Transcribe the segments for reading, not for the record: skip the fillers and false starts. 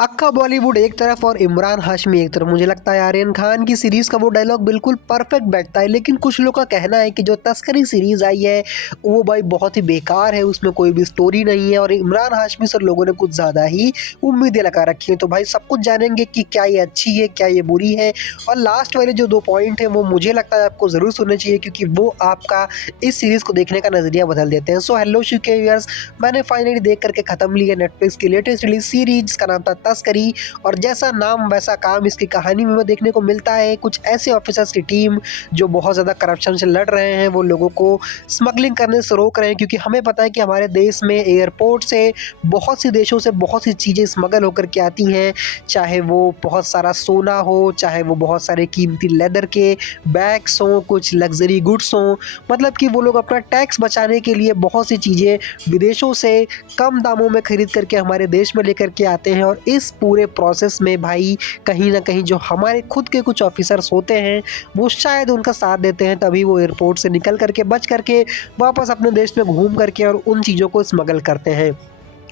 अक्का बॉलीवुड एक तरफ और इमरान हाशमी एक तरफ। मुझे लगता है आर्यन खान की सीरीज का वो डायलॉग बिल्कुल परफेक्ट बैठता है, लेकिन कुछ लोग का कहना है कि जो तस्करी सीरीज आई है वो भाई बहुत ही बेकार है, उसमें कोई भी स्टोरी नहीं है और इमरान हाशमी से लोगों ने कुछ ज़्यादा ही उम्मीदें लगा रखी हैं। तो भाई सब कुछ जानेंगे कि क्या ये अच्छी है, क्या ये बुरी है, और लास्ट वाले जो 2 पॉइंट हैं वो मुझे लगता है आपको ज़रूर सुनने चाहिए, क्योंकि वो आपका इस सीरीज़ को देखने का नज़रिया बदल देते हैं। सो हेलो शुके व्यूअर्स, मैंने फाइनली देख करके ख़त्म लिया नेटफ्लिक्स की लेटेस्ट रिलीज सीरीज का नाम था तस्करी, और जैसा नाम वैसा काम इसकी कहानी में देखने को मिलता है। कुछ ऐसे ऑफिसर्स की टीम जो बहुत ज़्यादा करप्शन से लड़ रहे हैं, वो लोगों को स्मगलिंग करने से रोक रहे हैं, क्योंकि हमें पता है कि हमारे देश में एयरपोर्ट से बहुत सी देशों से बहुत सी चीज़ें स्मगल होकर के आती हैं, चाहे वो बहुत सारा सोना हो, चाहे वो बहुत सारे कीमती लेदर के बैग्स हों, कुछ लग्जरी गुड्स हों। मतलब कि वो लोग अपना टैक्स बचाने के लिए बहुत सी चीज़ें विदेशों से कम दामों में खरीद करके हमारे देश में लेकर के आते हैं, और इस पूरे प्रोसेस में भाई कहीं ना कहीं जो हमारे खुद के कुछ ऑफिसर्स होते हैं वो शायद उनका साथ देते हैं, तभी वो एयरपोर्ट से निकल करके बच करके वापस अपने देश में घूम करके और उन चीज़ों को स्मगल करते हैं।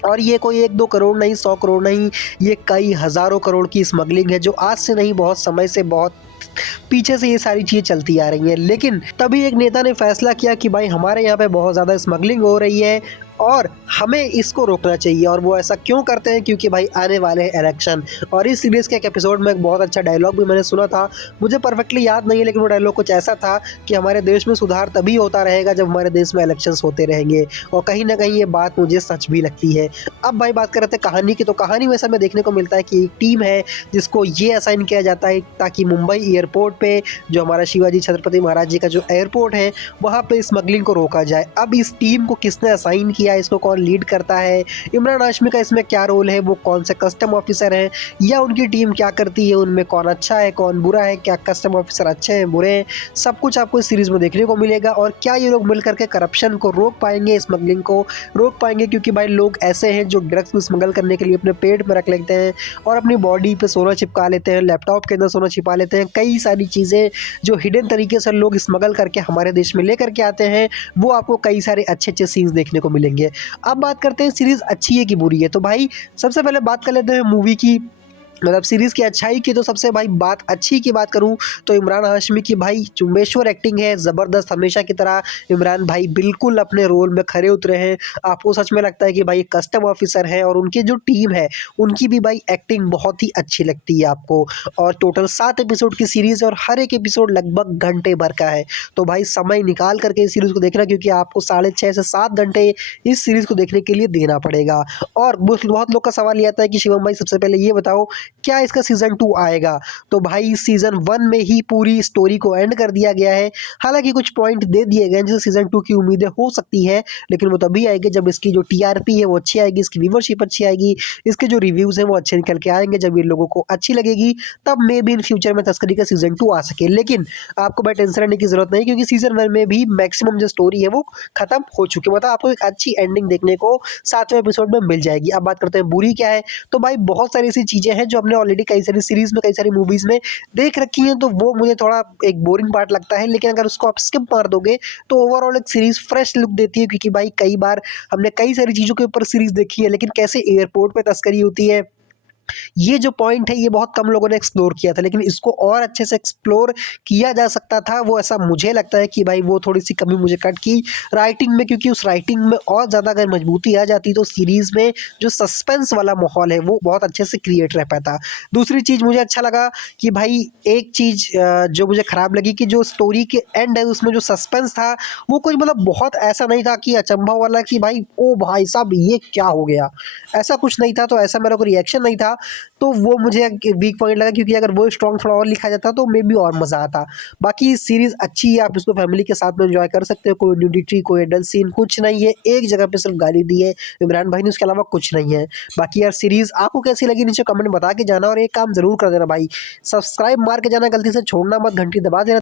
और ये कोई 1-2 करोड़ नहीं, 100 करोड़ नहीं, ये कई हज़ारों करोड़ की स्मगलिंग है, जो आज से नहीं बहुत समय से, बहुत पीछे से ये सारी चीज़ें चलती आ रही हैं। लेकिन तभी एक नेता ने फैसला किया कि भाई हमारे यहाँ पे बहुत ज़्यादा स्मगलिंग हो रही है और हमें इसको रोकना चाहिए। और वो ऐसा क्यों करते हैं? क्योंकि भाई आने वाले हैं इलेक्शन, और इस सीरीज़ के एक एपिसोड में एक बहुत अच्छा डायलॉग भी मैंने सुना था, मुझे परफेक्टली याद नहीं है, लेकिन वो डायलॉग कुछ ऐसा था कि हमारे देश में सुधार तभी होता रहेगा जब हमारे देश में इलेक्शंस होते रहेंगे, और कहीं ना कहीं ये बात मुझे सच भी लगती है। अब भाई बात कर रहे थे कहानी की, तो कहानी में हमें देखने को मिलता है कि एक टीम है जिसको ये असाइन किया जाता है ताकि मुंबई एयरपोर्ट पे, जो हमारा शिवाजी छत्रपति महाराज जी का जो एयरपोर्ट है, वहाँ पे स्मगलिंग को रोका जाए। अब इस टीम को किसने असाइन किया, इसको कौन लीड करता है, इमरान हाशमी का इसमें क्या रोल है, वो कौन से कस्टम ऑफिसर हैं, या उनकी टीम क्या करती है, उनमें कौन अच्छा है कौन बुरा है, क्या कस्टम ऑफिसर अच्छे हैं बुरे हैं, सब कुछ आपको इस सीरीज़ में देखने को मिलेगा। और क्या ये लोग मिल करके करप्शन को रोक पाएंगे, स्मगलिंग को रोक पाएंगे, क्योंकि भाई लोग ऐसे हैं जो ड्रग्स को स्मगल करने के लिए अपने पेट में रख लेते हैं और अपनी बॉडी पे सोना चिपका लेते हैं, लैपटॉप के अंदर सोना छिपा लेते हैं, कई सारी चीज़ें जो हिडन तरीके से लोग स्मगल करके हमारे देश में लेकर के आते हैं, वो आपको कई सारे अच्छे अच्छे सीन्स देखने को मिलेंगे। अब बात करते हैं सीरीज़ अच्छी है कि बुरी है, तो भाई सबसे पहले बात कर लेते हैं मूवी की, मतलब सीरीज़ की अच्छाई की। तो सबसे भाई बात अच्छी की बात करूं तो इमरान हाशमी की भाई चुम्बेश्वर एक्टिंग है, ज़बरदस्त, हमेशा की तरह इमरान भाई बिल्कुल अपने रोल में खरे उतरे हैं। आपको सच में लगता है कि भाई कस्टम ऑफिसर है, और उनकी जो टीम है उनकी भी भाई एक्टिंग बहुत ही अच्छी लगती है आपको। और टोटल 7 एपिसोड की सीरीज़ है और हर एक एपिसोड लगभग घंटे भर का है, तो भाई समय निकाल करके इस सीरीज़ को देखना, क्योंकि आपको 6.5 से 7 घंटे इस सीरीज़ को देखने के लिए देना पड़ेगा। और बहुत लोग का सवाल ये आता है कि शिवम भाई सबसे पहले ये बताओ क्या इसका सीज़न 2 आएगा? तो भाई सीज़न 1 में ही पूरी स्टोरी को एंड कर दिया गया है। हालाँकि कुछ पॉइंट दे दिए गए हैं जिससे सीज़न 2 की उम्मीदें हो सकती है, लेकिन वो तभी आएगी जब इसकी जो टीआरपी है वो अच्छी आएगी, इसकी व्यूवरशिप अच्छी आएगी, इसके जो रिव्यूज़ हैं वो अच्छे निकल के आएँगे। जब ये लोगों को अच्छी लगेगी तब मे बी इन फ्यूचर में तस्करी का सीज़न 2 आ सके। लेकिन आपको भाई टेंशन लेने की ज़रूरत नहीं, क्योंकि सीज़न 1 में भी मैक्सिमम जो स्टोरी है वो खत्म हो चुकी है, मतलब आपको एक अच्छी एंडिंग देखने को 7वें एपिसोड में मिल जाएगी। अब बात करते हैं बुरी क्या है, तो भाई बहुत सारी ऐसी चीज़ें हैं जो हमने ऑलरेडी कई सारी सीरीज़ में, कई सारी मूवीज़ में देख रखी हैं, तो वो मुझे थोड़ा एक बोरिंग पार्ट लगता है। लेकिन अगर उसको आप स्किप मार दोगे तो ओवरऑल एक सीरीज़ फ्रेश लुक देती है, क्योंकि भाई कई बार हमने कई सारी चीज़ों के ऊपर सीरीज़ देखी है, लेकिन कैसे एयरपोर्ट पे तस्करी होती है, ये जो पॉइंट है ये बहुत कम लोगों ने एक्सप्लोर किया था, लेकिन इसको और अच्छे से एक्सप्लोर किया जा सकता था। वो ऐसा मुझे लगता है कि भाई वो थोड़ी सी कमी मुझे कट की राइटिंग में, क्योंकि उस राइटिंग में और ज़्यादा अगर मजबूती आ जाती तो सीरीज़ में जो सस्पेंस वाला माहौल है वो बहुत अच्छे से क्रिएट रह पाता। दूसरी चीज़ मुझे अच्छा लगा कि भाई एक चीज़ जो मुझे ख़राब लगी कि जो स्टोरी के एंड है उसमें जो सस्पेंस था वो कुछ मतलब बहुत ऐसा नहीं था कि अचंभा वाला कि भाई ओ भाई साहब ये क्या हो गया, ऐसा कुछ नहीं था। तो ऐसा मेरा कोई रिएक्शन नहीं था, तो वो मुझे वीक पॉइंट लगा, क्योंकि अगर वो स्ट्रॉन्ग थोड़ा और लिखा जाता तो मे बी और मज़ा आता। बाकी सीरीज़ अच्छी है, आप इसको फैमिली के साथ में एंजॉय कर सकते हो, कोई न्यूडिटी कोई एडल्ट सीन कुछ नहीं है, एक जगह पे सिर्फ गाली दी है इमरान भाई ने, उसके अलावा कुछ नहीं है। बाकी यार सीरीज़ आपको कैसी लगी नीचे कमेंट बता के जाना, और एक काम ज़रूर कर देना भाई, सब्सक्राइब मार के जाना, गलती से छोड़ना मत, घंटी दबा देना।